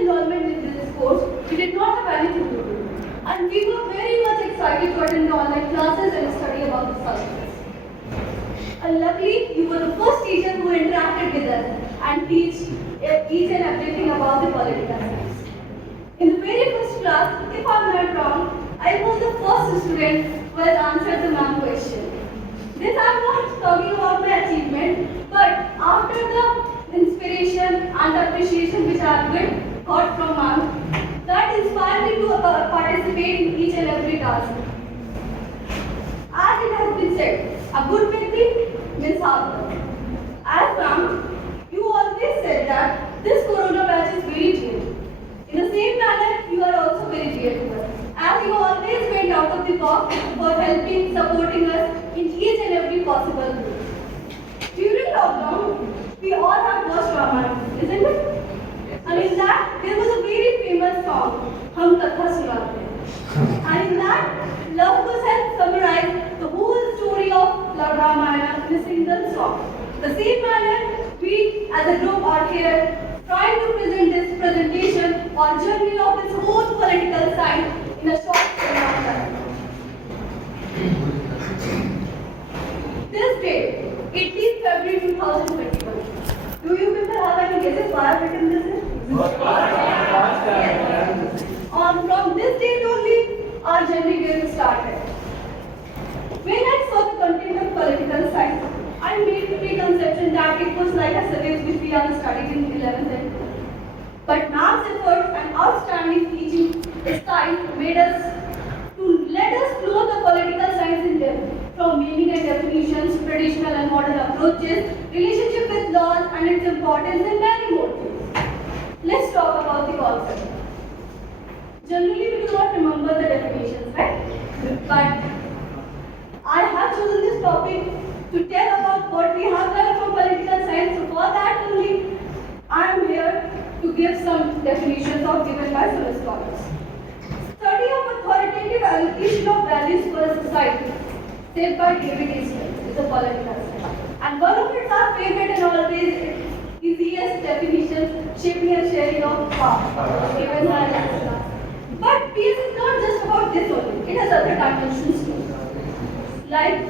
enrollment in this course, we did not have anything to do. And we were very much excited to attend the online classes and study about the subjects. And luckily, you were the first teacher who interacted with us and teach each and everything about the political science. In the very first class, if I'm not wrong, I was the first student who has answered the ma'am question. This I'm not talking about my achievement, but after the inspiration and the appreciation which I have got from ma'am, that inspired me to participate in each and every task. As it has been said, a good victory means hard work. As ma'am, you always said that this corona batch is very dear. In the same manner, you are also very dear to us, as you always went out of the box for helping, supporting us in each and every possible way. During lockdown, we all have watched Ramayana, isn't it? And in that, there was a very famous song, Hum Katha Sunate Hain. And in that, Love Kush has summarized the whole story of Ramayana in a single song. The same manner, we as a group are here trying to present this presentation or journey of its own political science in a short period of time. This day, 18th February 2021. Do you people have any guesses why I have written this in? Yes. From this date only, our journey will start. When I saw the content of political science, I made the preconception that it was like a subject which we are studying in 11th and 12th. But ma'am's effort and outstanding teaching style made us to let us know the political science in depth, from meaning and definitions, traditional and modern approaches, relationship with laws and its importance, and many more things. Let's talk about the concept. Generally, we do not remember the definitions, right? But I have chosen this topic to tell about what we have learned from political science. So for that only, I am here to give some definitions of given by some scholars. Study of authoritative allocation of values for a society, said by David Easton, is a political science. And one of its our favorite and always easiest definitions, shaping and sharing of power, given by Allahabad. But PS is not just about this only, it has other dimensions too. Like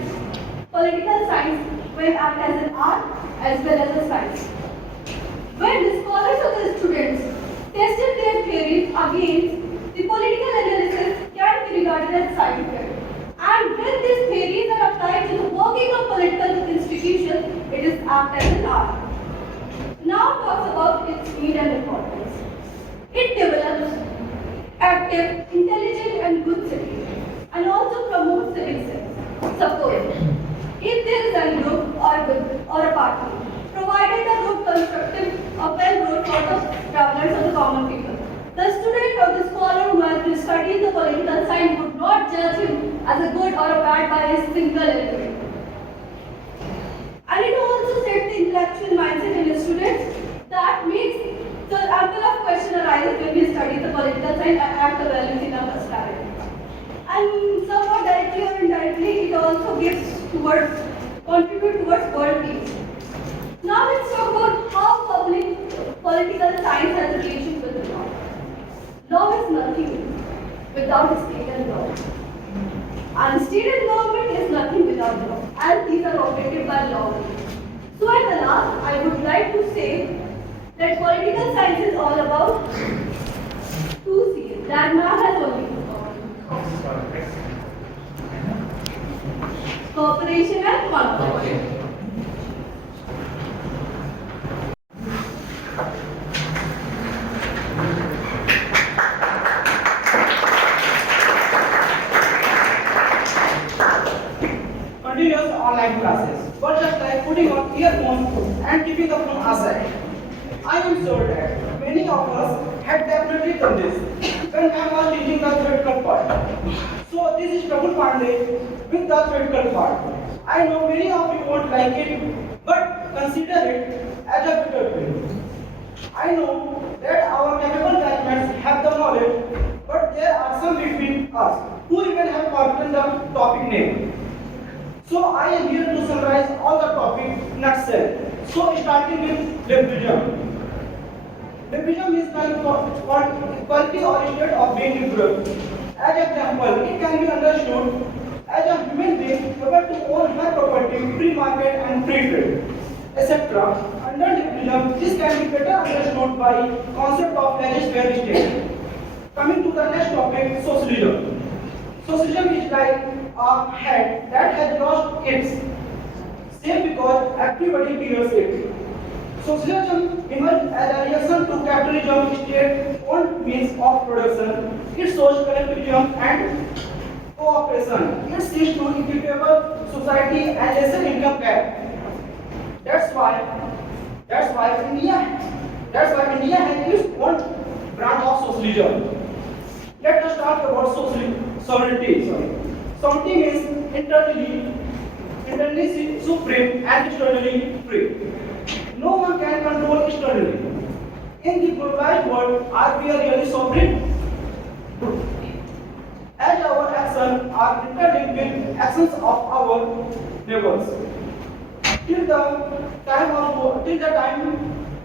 political science will act as an art as well as a science. When the scholars or the students tested their theories against the political analysis can be regarded as scientific. And when these theories are applied to the working of political institutions, it is act as an art. Now talks about its need and importance. It develops active, intelligent and good citizens and also promotes civic sense. Suppose if there is a group or a party, provided a good constructive or well-wrote sort of travelers of the common people, the student or the scholar who has been studying the political science would not judge him as a good or a bad by his single element. And it also sets the intellectual mindset in the students that makes the ample of question arises when we study the political science and act the values in our personality. And somewhat directly or indirectly, it also contribute towards world peace. Now let's talk about how political science has a relation with the law. Law is nothing without state and law. And state and government is nothing without law, as these are operated by law. So at the last, I would like to say that political science is all about two C's that ma'am has only cooperation and cooperation. Continuous online classes were just like putting on earphones and keeping the phone aside. I am sure that many of us had definitely done this when ma'am was teaching the theoretical part. So this is Prafful Pandey with the theoretical part. I know many of you won't like it, but consider it as a bitter pill. I know that our capable classmates have the knowledge, but there are some between us who even have forgotten the topic name. So I am here to summarize all the topic in nutshell. So starting with liberalism. Nepotism is called equality or state of being liberal. As example, it can be understood as a human being able to own her property, free market and free trade, etc. Under liberalism, this can be better understood by concept of laissez-faire state. Coming to the next topic, socialism. Socialism is like a hat that has lost its shape because everybody wears it. Socialism emerged as a reaction to capitalism, state-owned means of production. It shows collectivism and cooperation. It seeks to equitable society and lesser income gap. That's why India has its own brand of socialism. Let us talk about sovereignty. Sovereignty means internally supreme and externally free. No one can control externally. In the globalized world, are we really sovereign? As our actions are interlinked with actions of our neighbors. Till the time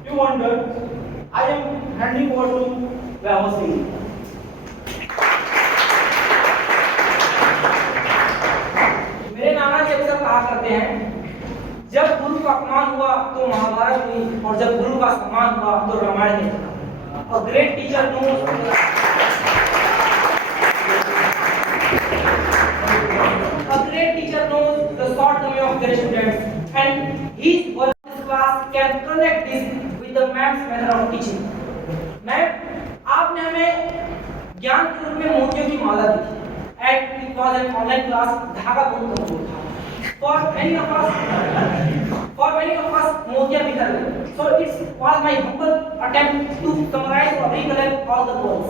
you wonder, I am handing over to Vaibhav Singh. मेरे नाना जी अक्सर कहा करते हैं, जब गुरु का अपमान हुआ तो महाभारत हुई और जब गुरु का सम्मान हुआ तो रामायण हुई। A great teacher knows the shortcoming of their students, and his work in this class can connect this with the ma'am's method of teaching. Ma'am, आपने हमें ज्ञान के रूप में मोतियों की माला दी थी, and it was an online class, धागा बहुत कमजोर था। For many of us, मोतियां बिखर गए. So it was my humble attempt to summarize or recollect all the words.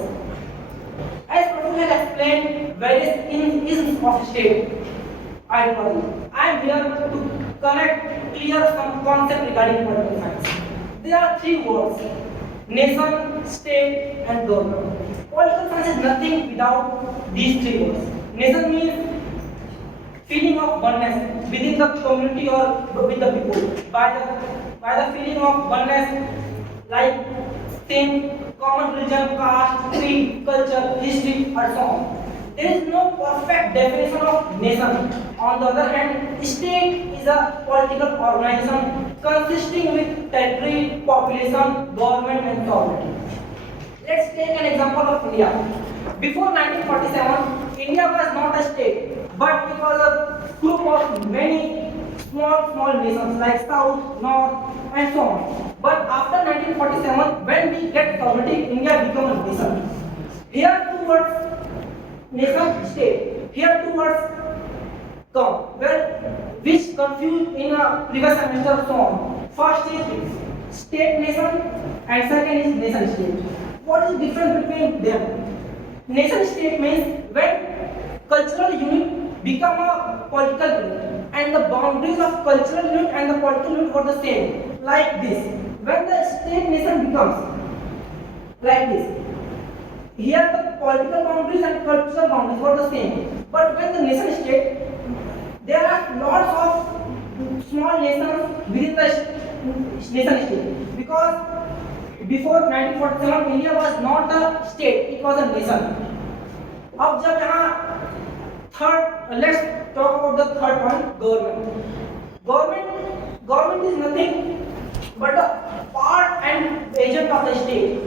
As Prafful has explained various isms of state ideology, I am here to clear some concept regarding political science. There are three words: nation, state, and government. Political science is nothing without these three words. Nation means feeling of oneness within the community or with the people. By the feeling of oneness, like same common religion, caste, creed, culture, history, and so on. There is no perfect definition of nation. On the other hand, state is a political organization consisting with territory, population, government, and sovereignty. Let's take an example of India. Before 1947, India was not a state, but it was a group of many small nations like South, North, and so on. But after 1947, when we get sovereignty, India became a nation. Here two words, nation, state. Here two words come, which confused in a previous semester so on. First is state nation, and second is nation state. What is the difference between them? Nation state means when cultural unit become a political unit, and the boundaries of cultural unit and the political unit were the same, like this. When the state nation becomes like this, here the political boundaries and cultural boundaries were the same. But when the nation state, there are lots of small nations within the nation state, because before 1947 India was not a state, it was a nation. अब जब यहाँ let's talk about the third point, government is nothing but a part and agent of the state.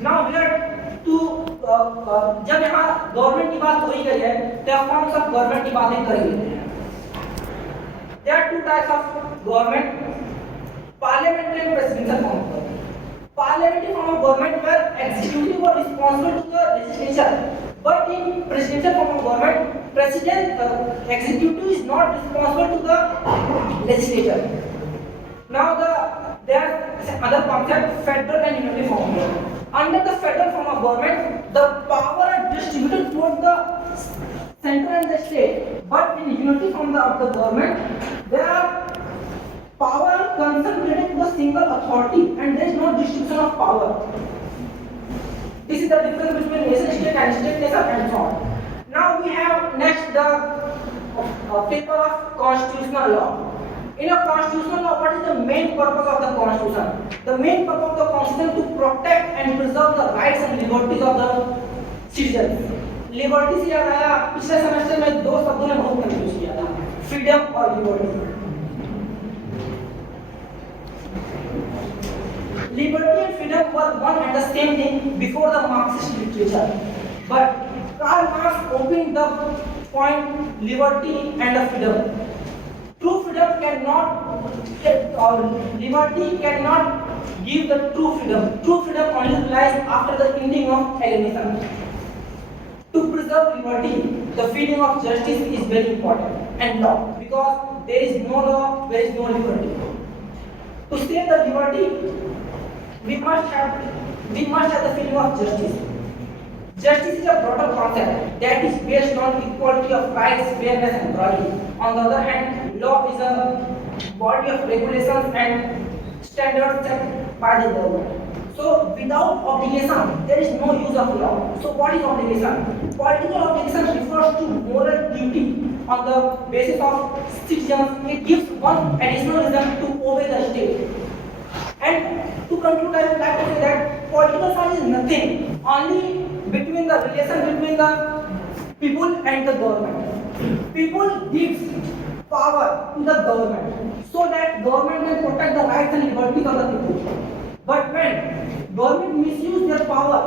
Now we are to जब यहाँ government की बात हो ही गई है, तो हम सब गवर्नमेंट की बातें करेंगे. There are two types of government: parliamentary and presidential form of government. Parliamentary form of government where executive was responsible to the legislature, but in presidential form of government, executive is not responsible to the legislature. Now there is another concept: federal and unitary form of government. Under the federal form of government, the power are distributed towards the center and the state, but in unity form of the government, there are power concentrated to the single authority, and there is no distribution of power. This is the difference between nation state and state nation and so on. Now we have next the paper of constitutional law. In a constitutional law, what is the main purpose of the constitution? The main purpose of the constitution to protect and preserve the rights and liberties of the citizens. Liberty से याद आया, पिछले semester में दो शब्दों ने बहुत confuse किया था, फ्रीडम और liberty. Liberty and freedom were one and the same thing before the Marxist literature, but Karl Marx opened the point liberty and the freedom. True freedom cannot, or liberty cannot give the true freedom. True freedom only lies after the ending of alienation. To preserve liberty, the feeling of justice is very important, and law, because there is no law, there is no liberty. To save the liberty, we must have the feeling of justice. Justice is a broader concept that is based on equality of rights, fairness, and equality. On the other hand, law is a body of regulations and standards set by the government. So, without obligation, there is no use of law. So, what is obligation? Political obligation refers to moral duty on the basis of citizens. It gives one additional reason to obey the state. And to conclude, I would like to say that political science is nothing, only between the relation between the people and the government. People gives power to the government so that government can protect the rights and liberties of the people. But when government misuse their power,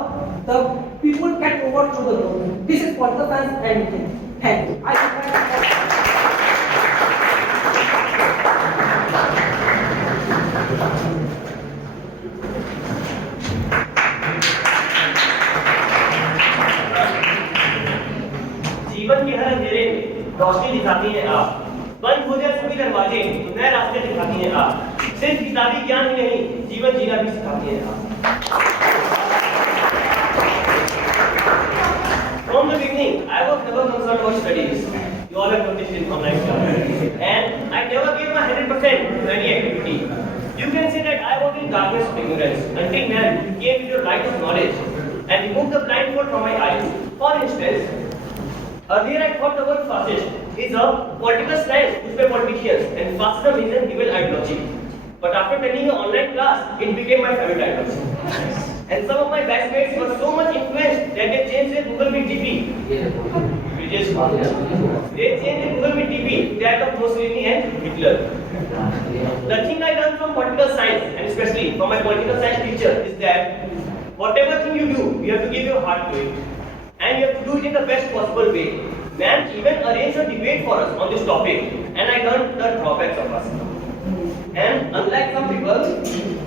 the people can overthrow the government. This is political science and everything. Thank you. जीवन के हर अंधेरे में रोशनी दिखाती है आप, बंद हो जाए सभी दरवाजे तो नए रास्ते दिखाती है आप, सिर्फ किताबी ज्ञान ही नहीं जीवन जीना भी सिखाती है आप. From the beginning, I was never concerned about studies. You all have noticed in online class, and I never gave my 100% to any activity. You can say that I was in darkness of ignorance until man came with your light of knowledge and removed the blindfold from my eyes. For instance, earlier I thought the word fascist is a political slang used by politicians and fascism is an evil ideology. But after taking an online class, it became my favorite ideology. And some of my batchmates were so much influenced that they changed their Google Meet DP. They changed their Google Meet DP to that of Mussolini and Hitler. The thing I learned from political science, and especially from my political science teacher, is that whatever thing you do, you have to give your heart to it. And you have to do it in the best possible way. Man even arranged a debate for us on this topic, and I learned the drawbacks of us. And unlike some people,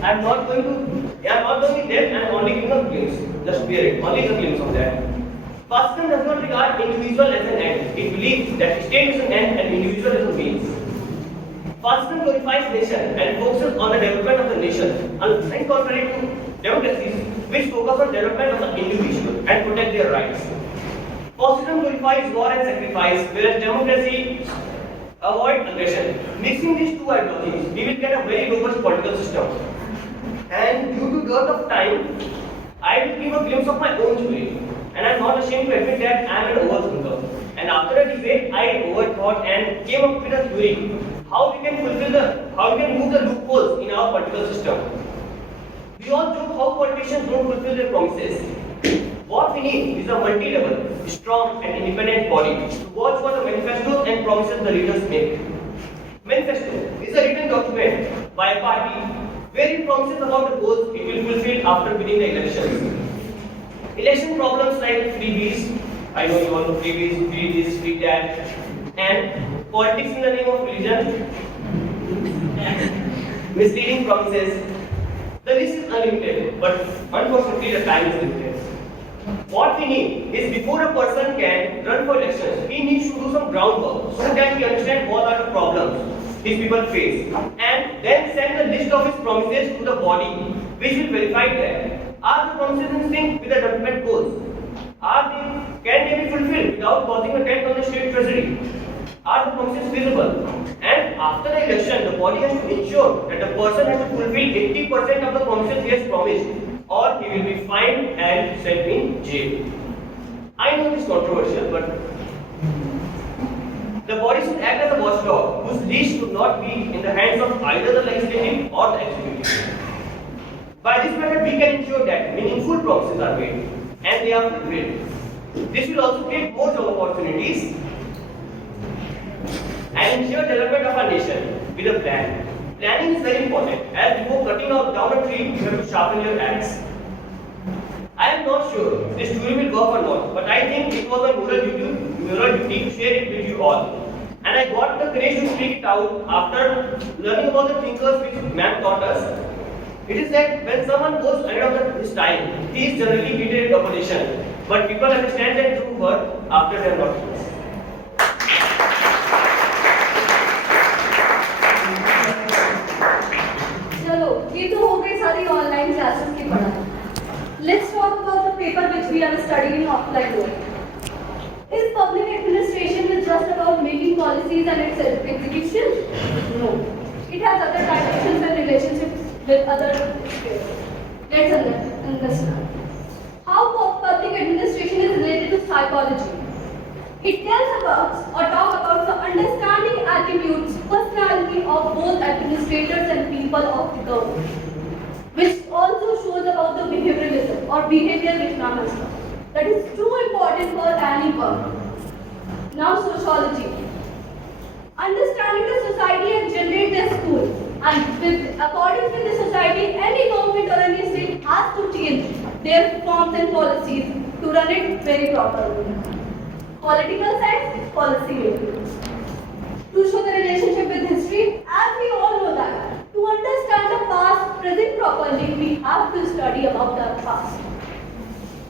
I am not going with them, I am only giving a glimpse, the spirit, only the glimpse of that. Fascism does not regard individual as an end. It believes that state is an end and individual is a means. Fascism glorifies nation and focuses on the development of the nation, and contrary to democracies, which focus on development of the individual and protect their rights. Fascism glorifies war and sacrifice, whereas democracy avoid aggression. Mixing these two ideologies, we will get a very robust political system. And due to dearth of time, I will give a glimpse of my own theory. And I am not ashamed to admit that I am an overthinker. And after a debate, I overthought and came up with a theory how we can remove the loopholes in our political system. We all joke how politicians don't fulfill their promises. What we need is a multi-level, strong and independent body to watch for the manifestos and promises the leaders make. Manifesto is a written document by a party where it promises about the goals it will fulfill after winning the elections. Election problems like freebies, I know you all know freebies, free this, free that, and politics in the name of religion, misleading promises. The list is unlimited, but unfortunately the time is limited. What we need is before a person can run for elections, he needs to do some groundwork so that he understands what are the problems these people face, and then send the list of his promises to the body, which will verify that are the promises in sync with the development goals. Can they be fulfilled without causing a dent on the state treasury? Are the promises feasible? And after the election, the body has to ensure that the person has to fulfill 80% of the promises he has promised, or he will be fined and sent in jail. I know it is controversial, but the body should act as a watchdog whose leash should not be in the hands of either the legislative or the executive. By this method, we can ensure that meaningful promises are made and they are fulfilled. This will also create more job opportunities and ensure development of our nation with a plan. Planning is very important, as before cutting out down a tree, you have to sharpen your axe. I am not sure this story will work or not, but I think it was my moral duty to share it with you all. And I got the courage to speak it out after learning about the thinkers which man taught us. It is that when someone goes ahead of his time, he is generally treated as opposition. But people understand that true worth after they are not finished. चलो ये तो हो गई सारी online classes की पढ़ाई. Let's talk about the paper which we are studying in offline mode. Is public administration is just about making policies and its execution? No. It has other dimensions and relationships with other spheres. Let's understand. How public administration is related to psychology. It tells about or talk about the understanding attributes, personality of both administrators and people of the government, which also shows about the behavioralism or behavioral economics. That is too important for any work. Now sociology. Understanding the society and generate their school. And according to the society, any government or any state has to change their forms and policies to run it very properly. Political science, policy making. To show the relationship with history, as we all know that, to understand the past, present properly, we have to study about the past.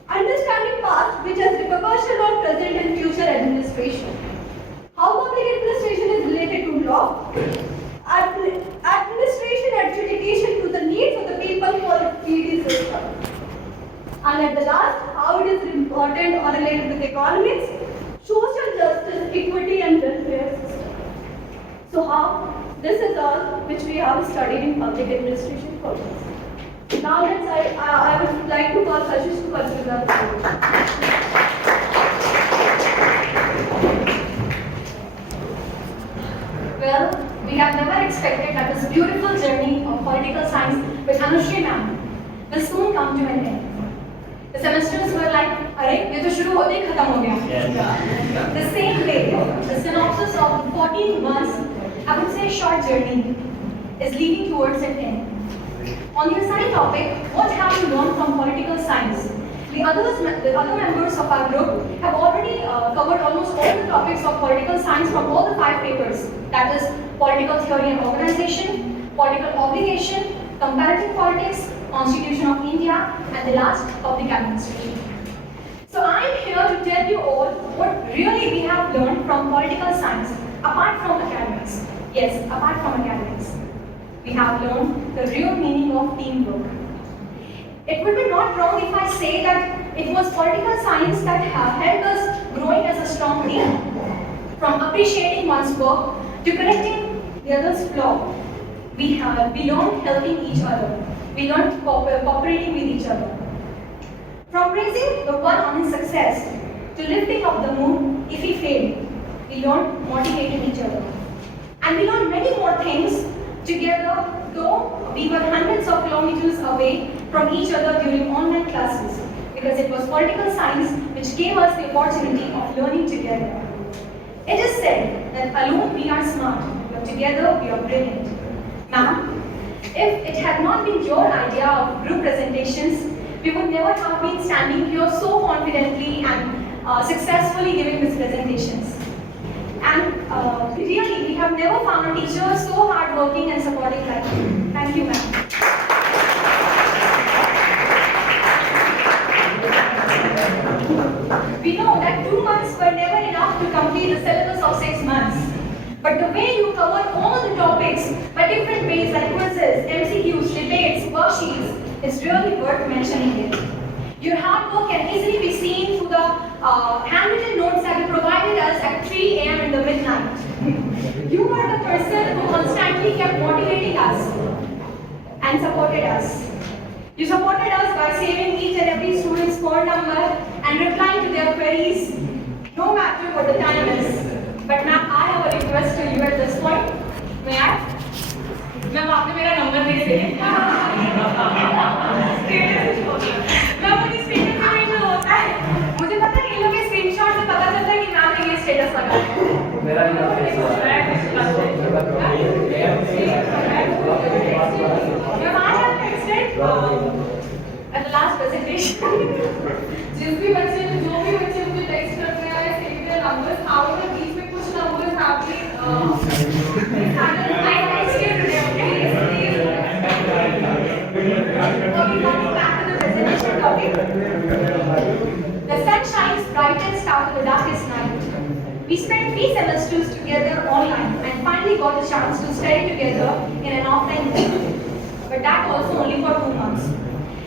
Understanding past, which has repercussion on present and future administration. How public administration is related to law. Administration adjudication to the needs of the people for a PD system. And at the last, how it is important or related with economics, social justice, equity and welfare system. So how? This is all which we have studied in public administration courses. Now I would like to call Kashish to continue the presentation. Well, we have never expected that this beautiful journey of political science with Anushree ma'am will soon come to an end. The semesters were like, "Arey, ये तो शुरू होते ही खत्म हो गया." The same way, the synopsis of 14 months, I would say short journey, is leading towards an end. On the assigned topic, what have you learned from political science? The other members of our group have already covered almost all the topics of political science from all the 5 papers. That is political theory and organization, political obligation, comparative politics, Constitution of India, and the last, public administration. So I am here to tell you all what really we have learned from political science, apart from academics. Yes, apart from academics. We have learned the real meaning of teamwork. It would be not wrong if I say that it was political science that helped us growing as a strong team. From appreciating one's work to correcting the other's flaw, we learned helping each other. We learned cooperating with each other. From praising the one on his success to lifting up the mood if he failed, we learned motivating each other. And we learned many more things together, though we were hundreds of kilometers away from each other during online classes, because it was political science which gave us the opportunity of learning together. It is said that alone we are smart, but together we are brilliant. Ma'am, if it had not been your idea of group presentations, we would never have been standing here so confidently and successfully giving these presentations. And really, we have never found a teacher so hardworking and supportive like you. Thank you, ma'am. We know that 2 months were never enough to complete the syllabus of 6 months. But the way you covered all the topics by different ways like quizzes, MCQs, debates, worksheets is really worth mentioning it. Your hard work can easily be seen through the handwritten notes that you provided us at 3 a.m. in the midnight. You were the person who constantly kept motivating us and supported us. You supported us by saving each and every student's phone number and replying to their queries, no matter what the time is. But ma'am, I have a request to you at this point. May I? Ma'am आपने मेरा number दे दिया। Ma'am मुझे status में जो होता है, मुझे पता है इन लोगों के स्क्रीनशॉट से पता चलता है कि मैम ने ये स्टेटस लगाया है। मेरा ही नाम है। मैम आज आप texted at the last presentation. जिस भी बच्चे जो भी बच्चे मुझे टेक्स्ट करते हैं save their numbers. However, बीच में कुछ numbers have been I texted today. Okay, coming back to the presentation topic. The sun shines brightest out of the darkest night. We spent 3 semesters together online and finally got a chance to study together in an offline group. But that also only for 2 months.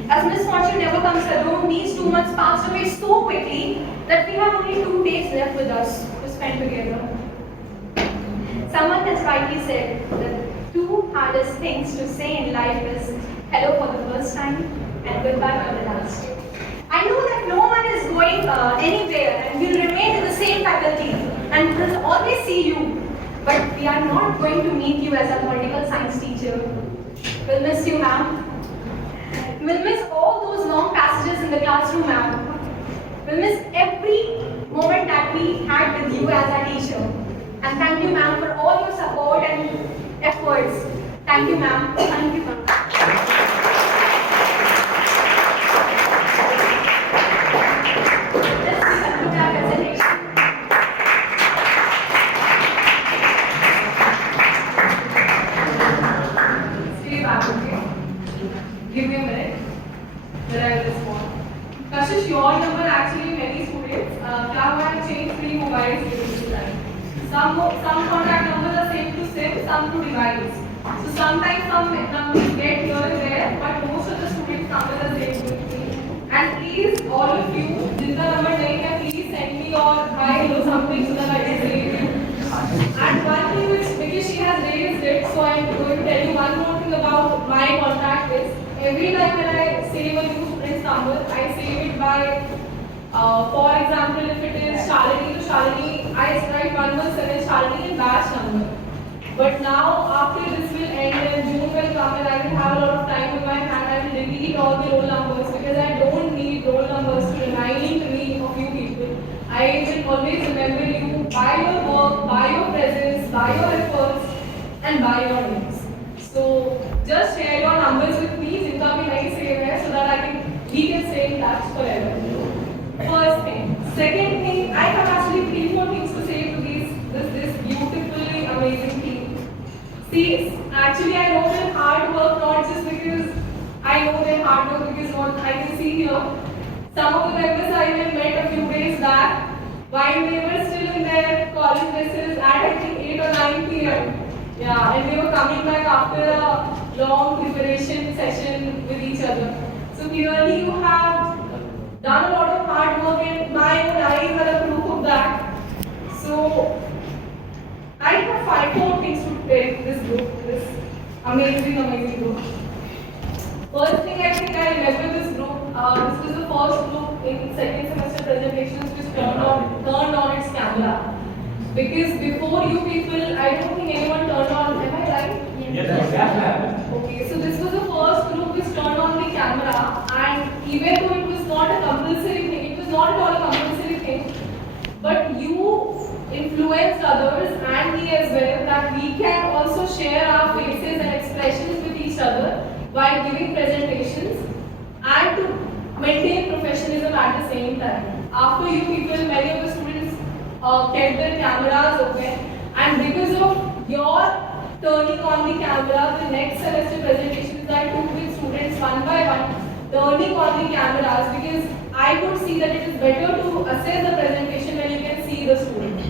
As misfortune never comes alone, these 2 months passed away so quickly that we have only 2 days left with us to spend together. Someone has rightly said that 2 hardest things to say in life is hello for the first time and goodbye for the last. I know that no one is going anywhere and will remain in the same faculty and will always see you. But we are not going to meet you as a political science teacher. We'll miss you, ma'am. We'll miss all those long passages in the classroom, ma'am. We'll miss every moment that we had with you as our teacher. And thank you, ma'am, for all your support and efforts. Thank you, ma'am. Thank you, ma'am. Let's conclude our presentation. Stay back, okay? Give me a minute. Then I will respond. Kashish, your number actually many students. क्या हुआ है? Change 3 mobiles during this time. Some contact numbers are saved to SIM, some to device. So sometimes some numbers get here and there, but most of the students' numbers are saved with me. And please, all of you, जिनका number नहीं है, please send me or hi, hello, something so that I can save you. And one thing which, because she has raised it, so I'm going to tell you one more thing about my contact is, every time when I save a new student's number, I save it by, for example, if it is Shalini to Shalini, I write 117 Shalini in batch number. But now, after this will end and June will come and I will have a lot of time in my hand, I will delete all the roll numbers because I don't need roll numbers to remind me of you people. I will always remember you by your work, by your presence, by your efforts, and by your names. So just share your numbers with me, जिनका भी नहीं save है, so that we can stay in touch forever. First thing. Second thing, I have actually 3 more things to say to this beautifully amazing team. See, actually I know their hard work not just because I know their hard work because what I can see here. Some of the members I even met a few days back while they were still in their college dresses at I think 8 or 9 p.m. Yeah, and they were coming back after a long preparation session with each other. So clearly you have done a lot of hard work and my own eyes are a proof of that. So I have 5 more things to tell this group, this amazing group. First thing I think I remember this group, this was the first group in second semester presentations which turned on its camera. Because before you people, I don't think anyone turned on, am I right? Yes. Okay, so this was the first group which turned on the camera and even though it was not a compulsory thing, it was not at all a compulsory thing, but you influenced others and me as well that we can also share our faces and expressions with each other while giving presentations and to maintain professionalism at the same time. After you people, many of the students kept their cameras open and because of your turning on the camera, the next semester presentations I took with students one by one, turning on the cameras because I could see that it is better to assess the presentation when you can see the student.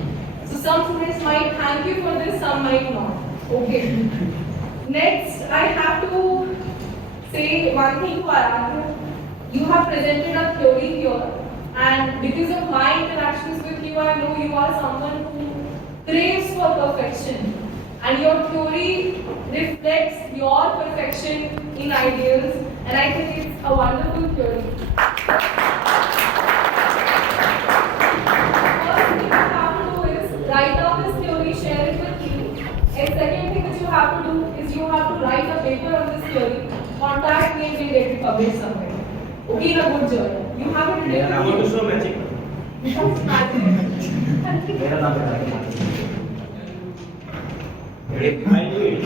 So some students might thank you for this, some might not. Okay. Next, I have to say one thing to Aaradhy. You have presented a theory here and because of my interactions with you, I know you are someone who craves for perfection. And your theory reflects your perfection in ideals and I think it's a wonderful theory. First thing you have to do is write out the in a good journey. You have it today. I want to show magic. I knew it.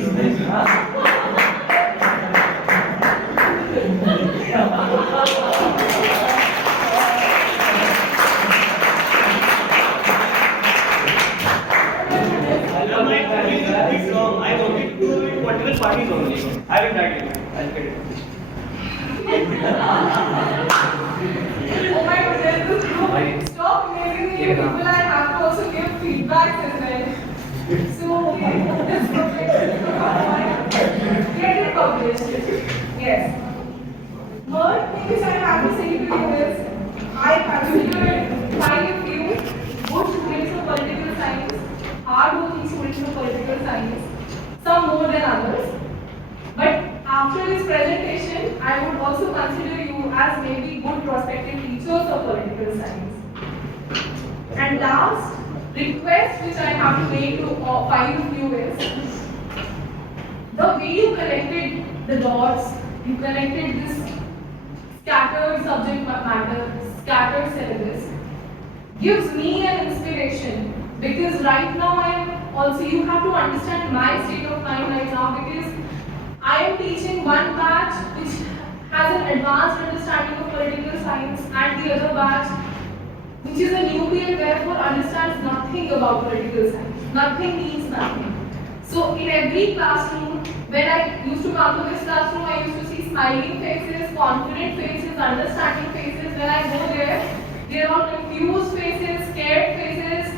It's wrong. I wanted to do it political parties only. I will write it. I'll get it. Oh my goodness, this group, stop making me people. I have to also give feedback as well. So, this get it published. Yes. Third thing which I have to say to you is, I consider five of you good students of political science, hard-working students of political science, some more than others. But after this presentation, I would also consider you as maybe good prospective teachers of political science. And last request which I have to make to all five of you is, the way you connected the dots, you connected this scattered subject matter, scattered syllabus, gives me an inspiration, because right now I am also, you have to understand my state of mind right now, because I am teaching one batch which has an advanced understanding of political science, and the other batch which is a newbie and therefore understands nothing about political science. Nothing means nothing. So in every classroom, when I used to come to this classroom, I used to see smiling faces, confident faces, understanding faces. When I go there, they are all confused faces, scared faces,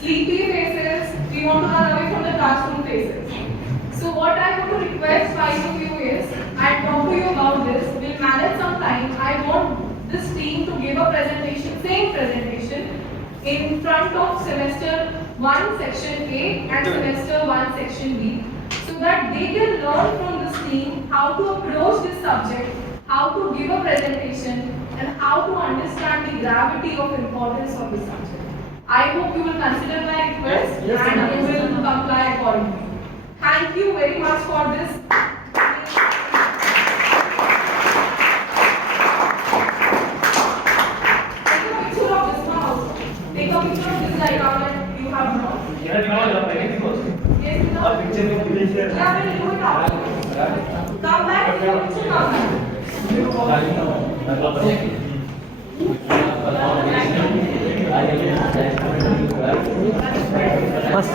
sleepy faces. We want to run away from the classroom faces. So what I want to request five of you is, I'll talk to you about this. We'll manage some time. I want this team to give a presentation, same presentation, in front of semester 1 section A and semester 1 section B, so that they can learn from this team how to approach this subject, how to give a presentation, and how to understand the gravity of importance of the subject. I hope you will consider my request and you will comply accordingly. Thank you very much for this. Take a picture of this one also. Take a picture of this diagram that you have drawn. You have drawn the painting also. Yes, A picture will be there. yeah, we'll do it after. Come back, take a picture, come back. बस